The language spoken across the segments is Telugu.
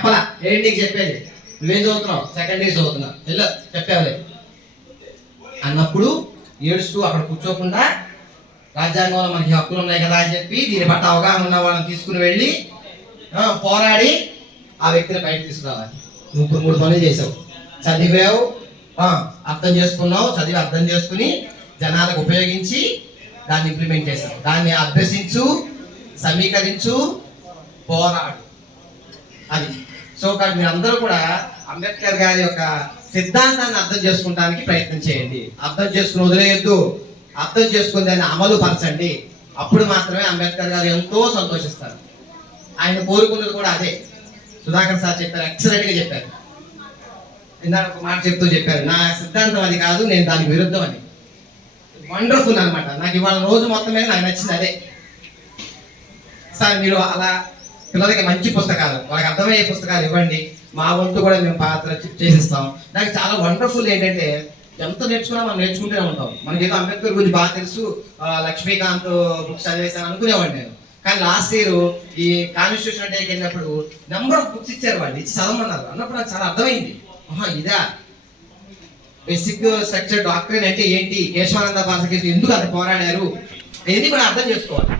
చెప్పాలా ఏంటి నీకు చెప్పేది, నువ్వేం చదువుతున్నావు, సెకండ్ ఇయర్ చదువుతున్నావు, వెళ్ళు చెప్పేవాళ్ళే అన్నప్పుడు ఏడుస్తూ అక్కడ కూర్చోకుండా రాజ్యాంగంలో మనకి హక్కులు ఉన్నాయి కదా అని చెప్పి దీని పట్ల అవగాహన ఉన్న వాళ్ళని తీసుకుని వెళ్ళి పోరాడి ఆ వ్యక్తిని బయట తీసుకురావాలి. నువ్వు ఇప్పుడు 3 పనులు చేసావు, చదివావు, అర్థం చేసుకున్నావు, చదివి అర్థం చేసుకుని జనాలకు ఉపయోగించి దాన్ని ఇంప్లిమెంట్ చేసావు. దాన్ని అభ్యసించు, సమీకరించు, పోరాడు. అది సో కాబట్టి మీరందరూ కూడా అంబేద్కర్ గారి యొక్క సిద్ధాంతాన్ని అర్థం చేసుకోవడానికి ప్రయత్నం చేయండి. అర్థం చేసుకుని వదిలేయద్దు, అర్థం చేసుకుని దాన్ని అమలు పరచండి. అప్పుడు మాత్రమే అంబేద్కర్ గారు ఎంతో సంతోషిస్తారు. ఆయన కోరుకున్నది కూడా అదే. సుధాకర్ సార్ చెప్పారు, ఎక్సలెంట్ గా చెప్పారు. ఇందాక ఒక మాట చెప్తూ చెప్పారు, నా సిద్ధాంతం అది కాదు, నేను దానికి విరుద్ధం అని. వండర్ఫుల్ అనమాట. నాకు ఇవాళ రోజు మొత్తం మీద నాకు నచ్చింది అదే. సార్ మీరు అలా పిల్లలకి మంచి పుస్తకాలు, వాళ్ళకి అర్థమయ్యే పుస్తకాలు ఇవ్వండి, మా వంతు కూడా మేము పాత్ర చేసిస్తాం. నాకు చాలా వండర్ఫుల్ ఏంటంటే ఎంత నేర్చుకున్నా మనం నేర్చుకుంటూనే ఉంటాం. మనకి ఏదో అంబేద్కర్ గురించి బాగా తెలుసు, లక్ష్మీకాంత్ బుక్స్ చదివేసాను అనుకునేవాడిని నేను. కానీ లాస్ట్ ఇయర్ ఈ కాన్స్టిట్యూషన్ డేకి వెళ్ళినప్పుడు నెంబర్ ఆఫ్ బుక్స్ ఇచ్చారు, వాళ్ళు ఇచ్చి చదవమన్నారు. అన్నప్పుడు నాకు చాలా అర్థమైంది, ఇదా బేసిక్ స్ట్రక్చర్ డాక్టరీన్ అంటే ఏంటి, కేశవానంద భారతకేశ్ ఎందుకు అంత పోరాడారు, ఏది కూడా అర్థం చేసుకోవాలి,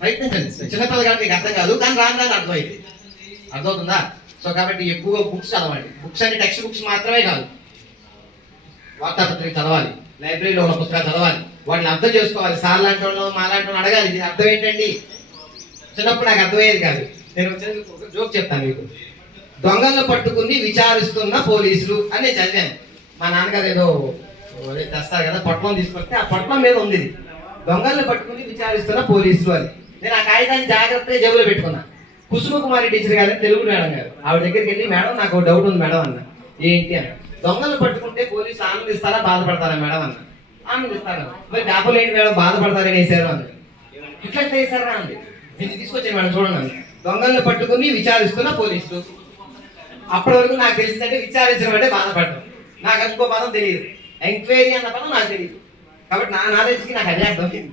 ప్రయత్నించండి. చిన్నపిల్లలు కాబట్టి మీకు అర్థం కాదు, కానీ రాని అర్థమైంది. అర్థమవుతుందా? సో కాబట్టి ఎక్కువగా బుక్స్ చదవండి. బుక్స్ అంటే టెక్స్ట్ బుక్స్ మాత్రమే కాదు, వార్తాపత్రిక చదవాలి, లైబ్రరీలో ఉన్న పుస్తకాలు చదవాలి, వాటిని అర్థం చేసుకోవాలి. సార్ లాంటి వాళ్ళు మా లాంటి వాళ్ళు అడగాలి, ఇది అర్థం ఏంటండి. చిన్నప్పుడు నాకు అర్థమయ్యేది కాదు. నేను ఒక జోక్ చెప్తాను మీకు. దొంగలను పట్టుకుని విచారిస్తున్న పోలీసులు అని నేను చదివాను. మా నాన్నగారు ఏదో తెస్తారు కదా, పొట్లం తీసుకొస్తే ఆ పొట్లం మీద ఉంది దొంగలను పట్టుకుని విచారిస్తున్న పోలీసులు అని. నేను ఆ కాగితాన్ని జాగ్రత్తగా జేబులో పెట్టుకున్నా. కుసుమకుమారి టీచర్ గారు, తెలుగు మేడం గారు, ఆవిడ దగ్గరికి వెళ్ళి, మేడం నాకు డౌట్ ఉంది మేడం అన్న. ఏంటి అన్న. దొంగలు పట్టుకుంటే పోలీసులు ఆనందిస్తారా బాధపడతారా మేడం అన్న. ఆనందిస్తారా. మరి పేపర్లు ఏంటి మేడం బాధపడతారని వేసారు అన్న. ఇట్లా వేసారా అండి, దీన్ని తీసుకొచ్చాను మేడం చూడండి. దొంగలను పట్టుకుని విచారిస్తున్న పోలీసులు. అప్పటి వరకు నాకు తెలిసిందంటే విచారించడం అంటే బాధపడటం. నాకు ఇంకో పదం తెలియదు, ఎంక్వైరీ అన్న పదం నాకు తెలియదు. కాబట్టి నా నాలెడ్జ్కి నాకు అదే అర్థమైంది.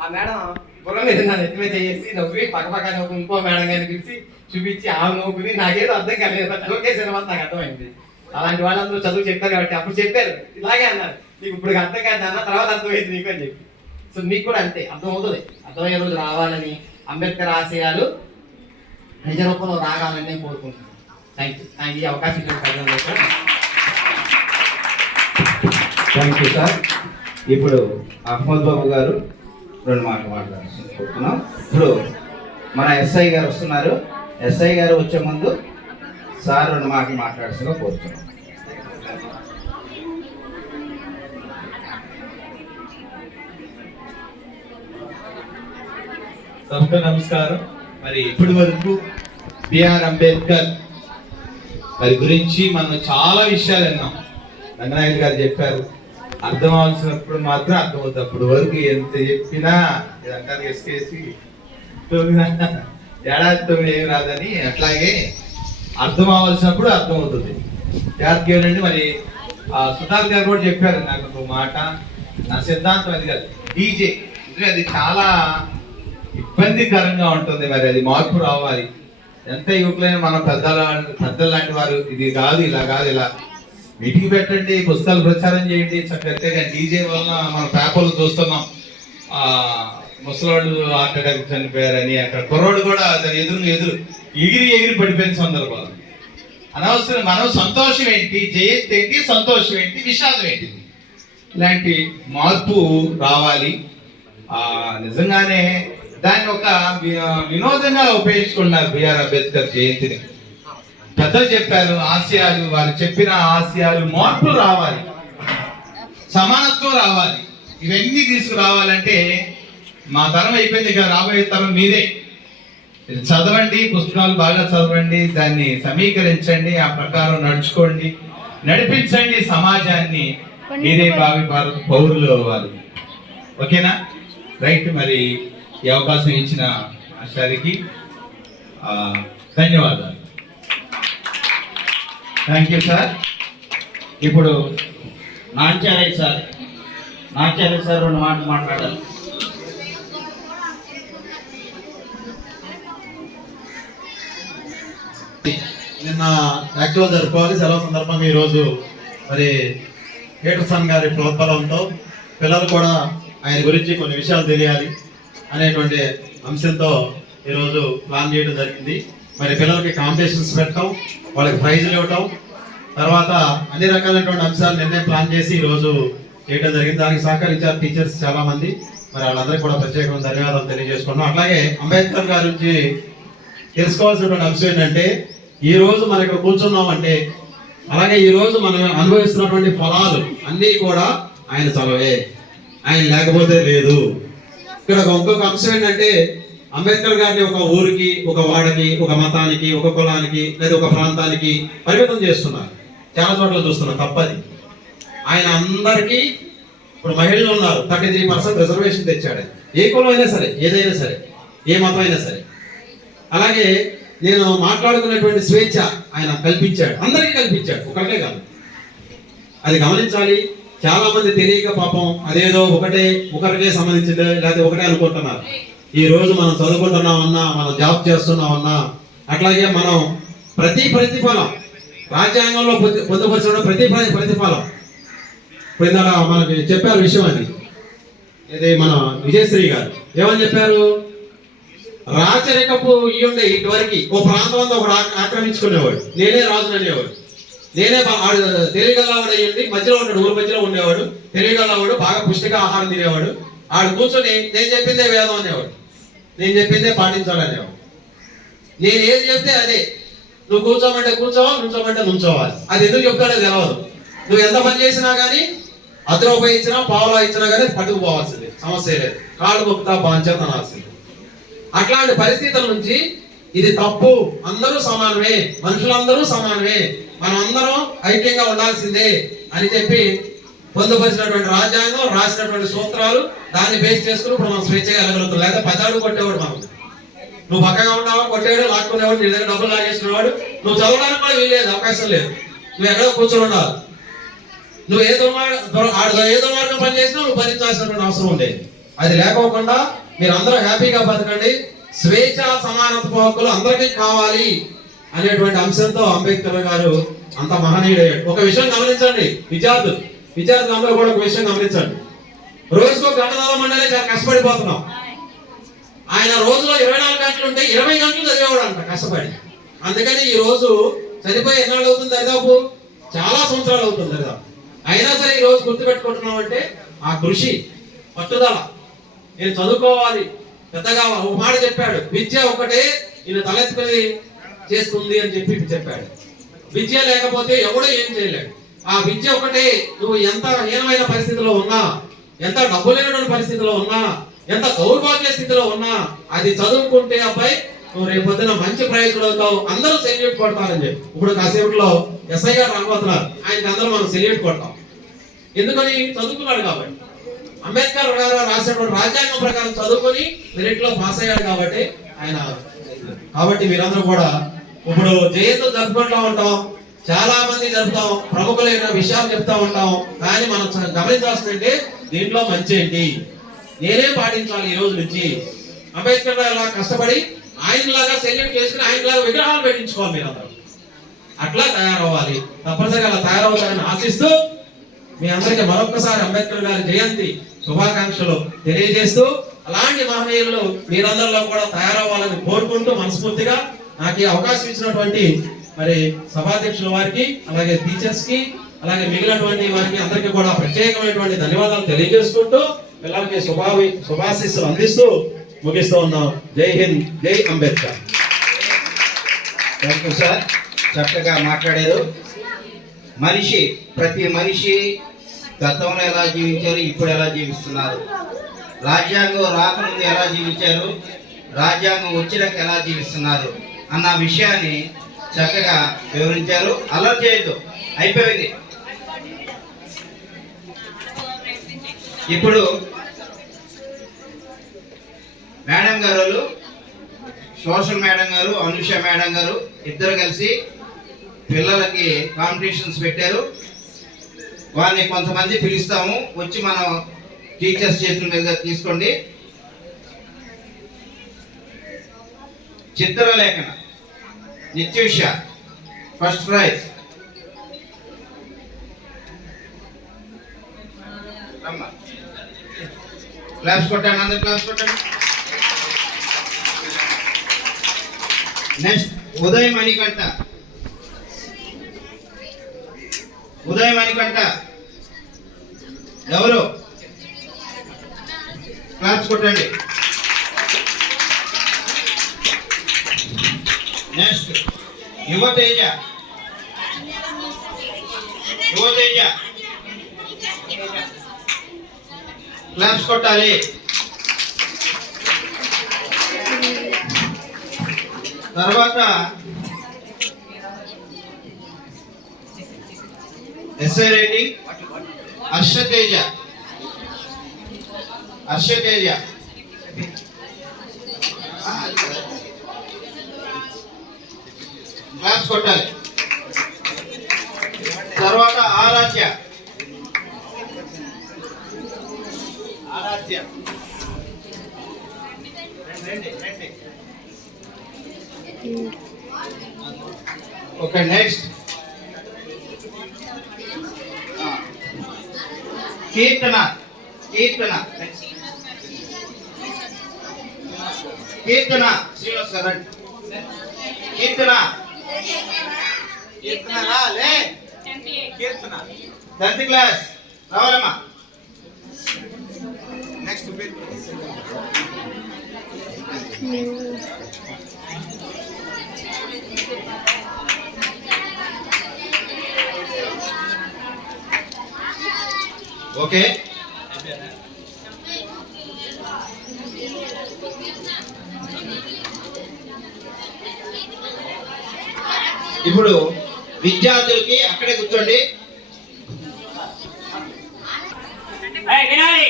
ఆ మేడం బుర్ర మీద నా నెత్తి మీద చేసి నవ్వి పక్కపక్క నవ్వు ఇంకో మేడం గారిని పిలిచి చూపించి ఆ నవ్వుకుని నాకేదో అర్థం కాలేదు, జోకేసిన వల్ల నాకు అర్థమైంది. అలాంటి వాళ్ళందరూ చదువు చెప్పారు కాబట్టి అప్పుడు చెప్పారు, ఇలాగే అన్నారు, నీకు ఇప్పుడు అర్థం కాదు అన్న, తర్వాత అర్థమైంది నీకు అని చెప్పి. సో మీకు కూడా అంతే అర్థం అవుతుంది. అర్థమయ్యే రోజు రావాలని, అంబేద్కర్ ఆశయాలు నిజ రూపంలో రాగాలని నేను కోరుకుంటున్నాను. Thank you. నాకు ఈ అవకాశం థ్యాంక్ యూ సార్. ఇప్పుడు అహ్మద్ బాబు గారు 2 మాటలు మాట్లాడుతున్నాం. ఇప్పుడు మన ఎస్ఐ గారు వస్తున్నారు. ఎస్ఐ గారు వచ్చే ముందు సార్ 2 మాటలు మాట్లాడుతున్నా కోరుతున్నాం. सबको నమస్కారం. మరి ఇప్పటి వరకు బిఆర్ అంబేద్కర్ మరి గురించి మనం చాలా విషయాలు విన్నాం. రంగనాయకులు గారు చెప్పారు, అర్థం అవ్వాల్సినప్పుడు మాత్రం అర్థమవుతుంది. అప్పుడు వరకు ఎంత చెప్పినా అంటారు ఎస్కేసి 9 ఏమి రాదని, అట్లాగే అర్థం అవ్వాల్సినప్పుడు అర్థమవుతుంది. జాగ్రత్త. మరి సుధాకర్ గారు కూడా చెప్పారు నాకు ఒక మాట, నా సిద్ధాంతం అది కాదు డీజే, అది చాలా ఇబ్బందికరంగా ఉంటుంది. మరి అది మార్పు రావాలి. ఎంత యువకులైనా మన పెద్దలు లాంటి వారు ఇది కాదు, ఇలా కాదు, ఇలా మీటింగ్ పెట్టండి, పుస్తకాలు ప్రచారం చేయండి చక్కగా. డీజే వలన మన పేపర్లు చూస్తున్నాం, ముసలోళ్ళు హార్ట్ అటాక్ చనిపోయారని, అక్కడ కుర్రోడు కూడా దాని ఎదురు ఎగిరి పడిపోయిన సందర్భాలు. అనవసరం. మనం సంతోషం ఏంటి, జయంతి ఏంటి, సంతోషం ఏంటి, విషాదం ఏంటి, ఇలాంటి మార్పు రావాలి. నిజంగానే దాన్ని ఒక వినోదంగా ఉపయోగించుకున్నారు బిఆర్ అంబేద్కర్ జయంతిని. పెద్దలు చెప్పారు ఆశయాలు, వారు చెప్పిన ఆశయాలు, మార్పులు రావాలి, సమానత్వం రావాలి. ఇవన్నీ తీసుకురావాలంటే మా తరం అయిపోయింది కదా, రాబోయే తరం మీదే. చదవండి, పుస్తకాలు బాగా చదవండి, దాన్ని సమీకరించండి, ఆ ప్రకారం నడుచుకోండి, నడిపించండి సమాజాన్ని. మీరే భావి భారత పౌరులు అవ్వాలి. ఓకేనా? రైట్. మరి ఈ అవకాశం ఇచ్చిన ఆచార్యకి ధన్యవాదాలు. Thank you sir. ఇప్పుడు నాచార్య సార్ 2 మాటలు మాట్లాడాలి. నిన్న యాక్చువల్ జరుపుకోవాలి సెలవు సందర్భంగా ఈరోజు మరి పీటర్సన్ గారి ప్రోద్బలంతో పిల్లలు కూడా ఆయన గురించి కొన్ని విషయాలు తెలియాలి అనేటువంటి అంశంతో ఈరోజు ప్లాన్ చేయడం జరిగింది. మరి పిల్లలకి కాంపిటీషన్స్ పెట్టడం, వాళ్ళకి ప్రైజులు ఇవ్వటం, తర్వాత అన్ని రకాలైనటువంటి అంశాలు నిన్నే ప్లాన్ చేసి ఈరోజు చేయడం జరిగింది. దానికి సహకరించారు టీచర్స్ చాలా మంది. మరి వాళ్ళందరికీ కూడా ప్రత్యేకమైన ధన్యవాదాలు తెలియజేసుకున్నాం. అట్లాగే అంబేద్కర్ గారి నుంచి తెలుసుకోవాల్సినటువంటి అంశం ఏంటంటే, ఈ రోజు మనం ఇక్కడ కూర్చున్నామంటే, అలాగే ఈ రోజు మనం అనుభవిస్తున్నటువంటి ఫలాలు అన్నీ కూడా ఆయన చలవే, ఆయన లేకపోతే లేదు. ఇక్కడ ఇంకొక అంశం ఏంటంటే, అంబేద్కర్ గారిని ఒక ఊరికి, ఒక వాడకి, ఒక మతానికి, ఒక కులానికి లేదా ఒక ప్రాంతానికి పరిమితం చేస్తున్నారు. చాలా చోట్ల చూస్తున్నాం, తప్పది. ఆయన అందరికీ, ఇప్పుడు మహిళలు ఉన్నారు, 33% రిజర్వేషన్ తెచ్చాడు. ఏ కులం అయినా సరే, ఏదైనా సరే, ఏ మతం అయినా సరే. అలాగే నేను మాట్లాడుకునేటువంటి స్వేచ్ఛ ఆయన కల్పించాడు, అందరికీ కల్పించాడు, ఒకరికే కాదు. అది గమనించాలి. చాలా మంది తెలియక పాపం అదేదో ఒకరికే సంబంధించింది లేకపోతే ఒకటే అనుకుంటున్నారు. ఈ రోజు మనం చదువుకుంటున్నామన్నా, మనం జాబ్ చేస్తున్నామన్నా, అట్లాగే మనం ప్రతిఫలం రాజ్యాంగంలో పొందుపరిచిన ప్రతిఫలం ఇప్పుడు ఇందాక మనకి చెప్పారు విషయం. అది ఇది మన విజయశ్రీ గారు ఏమని చెప్పారు, రాచరికపు ఇయ్యుండే ఇటువరకు ఓ ప్రాంతం అంతా ఒకడు ఆక్రమించుకునేవాడు, నేనే రాజు అనేవాడు, నేనే తెలియగలవాడు అయ్యండి, మధ్యలో ఉంటాడు, ఊరి మధ్యలో ఉండేవాడు, తెలియగలవాడు, బాగా పుష్టిగా ఆహారం తినేవాడు. ఆడు కూర్చొని నేను చెప్పిందే వేదం అనేవాడు, నేను చెప్పిందే పాటించాలి అనేవాడు. నేను ఏది చెప్తే అదే, నువ్వు కూర్చోమంటే కూర్చోవాలి, నుంచోమంటే నుంచోవాలి. అది ఎందుకు చెప్తాడో తెలియదు. నువ్వు ఎంత పని చేసినా కానీ, ₹10 ఇచ్చినా పావులా ఇచ్చినా కానీ పట్టుకుపోవాల్సింది, సమస్య లేదు. కాళ్ళు మొక్కుతా బాంచేత అనాల్సింది. అట్లాంటి పరిస్థితుల నుంచి ఇది తప్పు, అందరూ సమానమే, మనుషులందరూ సమానమే, మనం అందరం ఐక్యంగా ఉండాల్సిందే అని చెప్పి పొందుపరిచినటువంటి రాజ్యాంగం, రాసినటువంటి సూత్రాలు, దాన్ని బేస్ చేసుకుని ఇప్పుడు మనం స్వేచ్ఛగా వెళ్ళగలుగుతాం. లేదా 10 అడుగు కొట్టేవాడు మనం, నువ్వు పక్కగా ఉన్నావా కొట్టేవాడు, లాక్కునేవాడు, నీ దగ్గర డబ్బులు లాగేసుకునేవాడు. నువ్వు చదవడానికి కూడా వీల్లేదు, అవకాశం లేదు. నువ్వు ఎక్కడో కూర్చొని ఉండాలి. నువ్వు ఏ దుర్మార్గం పని చేసినా నువ్వు భరించాల్సినటువంటి అవసరం ఉండేది. అది లేకోకుండా మీరు అందరూ హ్యాపీగా బతకండి, స్వేచ్ఛ సమానత్వ హక్కులు అందరికీ కావాలి అనేటువంటి అంశంతో అంబేద్కర్ గారు అంత మహనీయుడయ్యాడు. ఒక విషయం గమనించండి, విద్యార్థులు అందరూ కూడా ఒక విషయం గమనించండి. రోజుకో గంట చదవమంటే చాలా కష్టపడిపోతున్నాం. ఆయన రోజులో 24 గంటలు ఉంటే 20 గంటలు చదివేవాడు అంట కష్టపడి. అందుకని ఈ రోజు చనిపోయి ఎన్నాళ్ళు అవుతుంది, దాదాపు చాలా సంవత్సరాలు అవుతుంది దాదాపు. అయినా సరే ఈ రోజు గుర్తుపెట్టుకుంటున్నాం అంటే ఆ కృషి, పట్టుదల. నేను చదువుకోవాలి, పెద్దగా ఒక మాట చెప్పాడు, విద్య ఒకటే నేను తలెత్తుకుని చేస్తుంది అని చెప్పాడు. విద్య లేకపోతే ఎవడో ఏం చేయలేడు. ఆ విద్య ఒకటే, నువ్వు ఎంత హీనమైన పరిస్థితిలో ఉన్నా, ఎంత డబ్బు లేనటువంటి పరిస్థితిలో ఉన్నా, ఎంత దౌర్భాగ్య స్థితిలో ఉన్నా, అది చదువుకుంటే అబ్బాయి నువ్వు రేపు పొద్దున మంచి ప్రయోజకుడు అవుతావు, అందరూ సెల్యూట్ కొడతారని చెప్పి. ఇప్పుడు కాసేపట్లో ఎస్ఐ గారు రాబోతున్నారు, ఆయనకి అందరూ మనం సెల్యూట్ కొడతాం. ఎందుకని చదువుకున్నాడు కాబట్టి. అంబేద్కర్ గారు రాసినటువంటి రాజ్యాంగం ప్రకారం చదువుకొని మెరిట్ లో పాస్ అయ్యాడు కాబట్టి ఆయన. కాబట్టి మీరందరూ కూడా ఇప్పుడు జయంతులు జరుపుకుంటూ ఉంటాం, చాలా మంది జరుపుతాం, ప్రముఖులైన విషయాలు చెప్తా ఉంటాం. కానీ మనం గమనించాల్సిందంటే దీంట్లో మంచి ఏంటి, నేనే పాటించాలి ఈ రోజు నుంచి. అంబేద్కర్ గారు అలా కష్టపడి ఆయనలాగా సెల్యూట్ చేసుకుని ఆయనలాగా విగ్రహాలు పెట్టించుకోవాలి. మీరందరూ అట్లా తయారవ్వాలి, తప్పనిసరిగా అలా తయారవుతారని ఆశిస్తూ మీ అందరికీ మరొకసారి అంబేద్కర్ గారి జయంతి శుభాకాంక్షలు తెలియజేస్తూ, అలాంటి మహనీయులు మీరందరిలో కూడా తయారవ్వాలని కోరుకుంటూ మనస్ఫూర్తిగా నాకు ఈ అవకాశం ఇచ్చినటువంటి మరి సభాధ్యక్షుల వారికి, అలాగే టీచర్స్ కి, అలాగే మిగిలినటువంటి వారికి అందరికీ కూడా ప్రత్యేకమైనటువంటి ధన్యవాదాలు తెలియజేసుకుంటూ పిల్లలకి శుభాశీస్సులు అందిస్తూ ముగిస్తూ ఉన్నాం. జై హింద్, జై అంబేద్కర్. థ్యాంక్ యూ సార్, చక్కగా మాట్లాడారు. ప్రతి మనిషి గతంలో ఎలా జీవించారు, ఇప్పుడు ఎలా జీవిస్తున్నారు, రాజ్యాంగం రాకముందు ఎలా జీవించారు, రాజ్యాంగం వచ్చినాక ఎలా జీవిస్తున్నారు అన్న విషయాన్ని చక్కగా వివరించారు. అలా చేయొద్దు, అయిపోయింది. ఇప్పుడు మేడం గారు, సోషల్ మేడం గారు, అనుష మేడం గారు ఇద్దరు కలిసి పిల్లలకి కాంపిటీషన్స్ పెట్టారు. వారిని కొంతమంది పిలుస్తాము, వచ్చి మనం టీచర్స్ చేతుల మీద తీసుకోండి. Chitralekhana, Nityusha, first prize. Claps కొట్టండి, అందరు క్లాప్స్ కొట్టండి. నెక్స్ట్ ఉదయ్ మణికంఠ. ఉదయ్ మణికంఠ ఎవరు? క్లాప్స్ కొట్టండి. నెక్స్ట్ యువతేజ. యువతేజ క్లాప్స్ కొట్టాలి. తర్వాత essay writing Harshateja. Harshateja claps కొట్టాలి. తర్వాత ఆరాధ్య. ఆరాధ్య ఓకే. నెక్స్ట్ కీర్తన. కీర్తన కీర్తన శ్రీనివాస్ గారు. కీర్తన కీర్తన రాలే. కీర్తన 10th క్లాస్ రావాలమ్మా. Next okay. ఇప్పుడు విద్యార్థులకి అక్కడే కూర్చోండి. వినాలి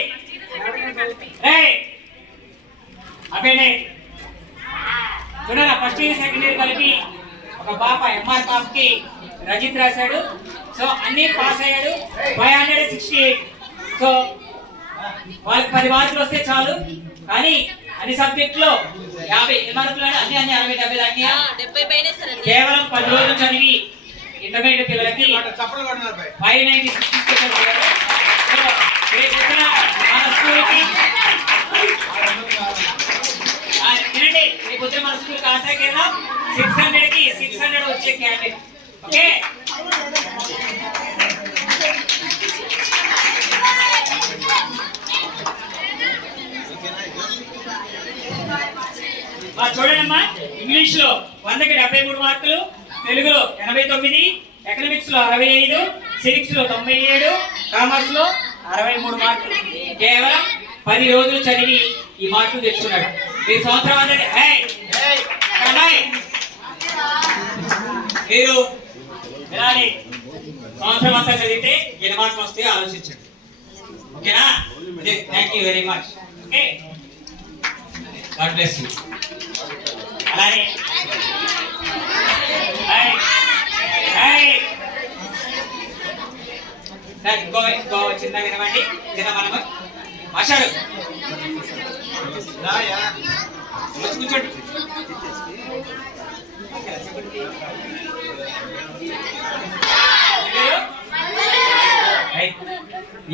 చూడాలి. ఫస్ట్ ఇయర్ సెకండ్ ఇయర్ కలిపి ఒక పాప ఎంఆర్ పాపకి రజిత్ రాశాడు. సో అన్ని పాస్ అయ్యాడు 568. సో వాళ్ళకి 10 మార్కులు వస్తే చాలు. కానీ అన్ని సబ్జెక్టులో 50 మార్కులు అన్ని 60 70 దాకా కేవలం 10 రోజులు చదివి ఇంటర్మీడియట్ పిల్లలకి 596 మన స్కూల్కి వినండి. రేపు వచ్చిన మన స్కూల్కి ఆశా కేంద్రం 600కి 600 వచ్చే క్యాండిడేట్. ఓకే. చూడండమ్మా, ఇంగ్లీష్ లో 100కి 73 మార్కులు, తెలుగులో 89, ఎకనామిక్స్ లో 65, సివిక్స్ లో 97, కామర్స్ లో 63 మార్కులు. కేవలం 10 రోజులు చదివి ఈ మార్కులు తెచ్చుకున్నాడు. మీరు సంవత్సరం అంతా మీరు వినాలి. సంవత్సరం అంతా చదివితే ఎన్ని మార్కులు వస్తాయో ఆలోచించండి. ఓకేనా? Thank you very much. Okay, God bless you. అలానే ఇంకో చిన్న వినమండి. చిన్న మనము మాస్టారు కూర్చోండి.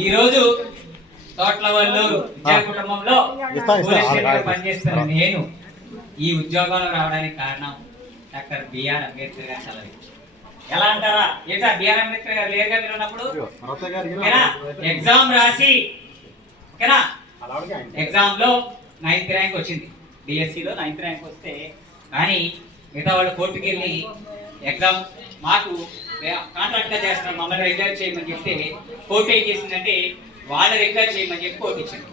ఈరోజు తోట్లవల్లూరు విద్యా కుటుంబంలో పనిచేస్తున్న నేను ఈ ఉద్యోగంలో రావడానికి కారణం డాక్టర్ బిఆర్ అంబేద్కర్ గారి చలవి. ఎలా అంటారా? ఏంటా బిఆర్ అంబేద్కర్ గారు లేరుగా మీరు ఉన్నప్పుడు? ఓకేనా? ఎగ్జామ్ రాసి ఓకేనా, ఎగ్జామ్ లో 9th ర్యాంక్ వచ్చింది. డిఎస్సిలో 9th ర్యాంక్ వస్తే కానీ మిగతా వాళ్ళు కోర్టుకి వెళ్ళి ఎగ్జామ్ మాకు కాంట్రాక్ట్ గా చేస్తున్నాం, మమ్మల్ని రెగ్యులర్ చేయమని చెప్తే కోర్టు ఏం చేసిందంటే వాళ్ళు రెగ్యులర్ చేయమని చెప్పి కోర్టు ఇచ్చింది.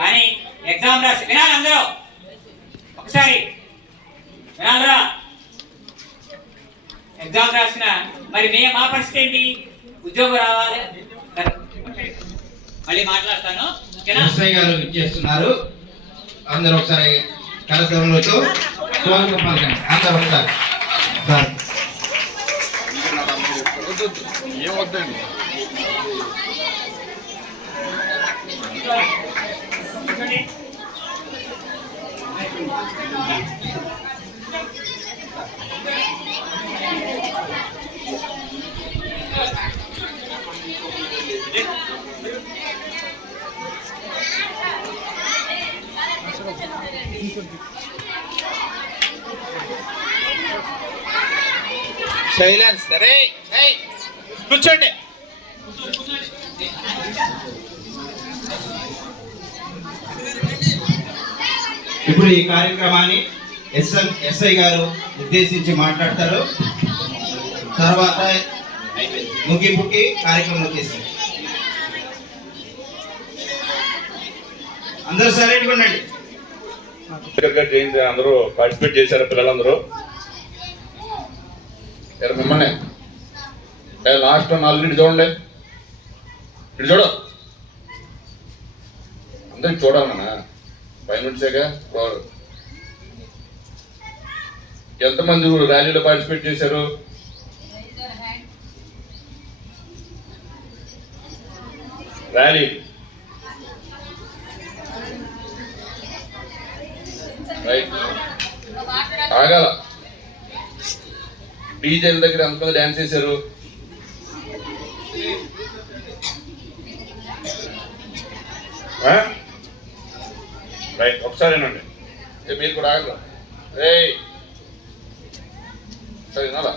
కానీ ఎగ్జామ్ రాసి వినాలి అందరూ ఒకసారి వినాలరా. ఎగ్జామ్ రాసిన మరి మా పరిస్థితి ఏంటి? ఉద్యోగం రావాలి. మళ్ళీ మాట్లాడతాను. ఎస్ఐ గారు ఇచ్చేస్తున్నారు. అందరూ ఒకసారి కార్యక్రమంలో స్వాగతం పలకండి. అందరూ ఒకసారి సార్ ఏమొద్దండి. సైలెన్స్. సరే కూర్చోండి. ఇప్పుడు ఈ కార్యక్రమాన్ని ఎస్ఐ గారు ఉద్దేశించి మాట్లాడతారు. తర్వాత ముగింపుకి కార్యక్రమం వచ్చేసింది. అందరూ సరైనగా ఉండండి. జయంతి అందరూ పార్టిసిపేట్ చేశారు పిల్లలందరూ. ఇక్కడ మిమ్మల్ని లాస్ట్ 4 ఇటు చూడండి, ఇటు చూడు. అందరికి చూడాలన్నా 5 మినిట్సేగా. ఎంతమంది ర్యాలీలో పార్టిసిపేట్ చేశారు? Rally right. ఆగాల. డీజేల దగ్గర ఎంతమంది డ్యాన్స్ చేశారు? రైట్. ఒకసారేనండి మీరు కూడా ఆగల. రే సరే వినాలా?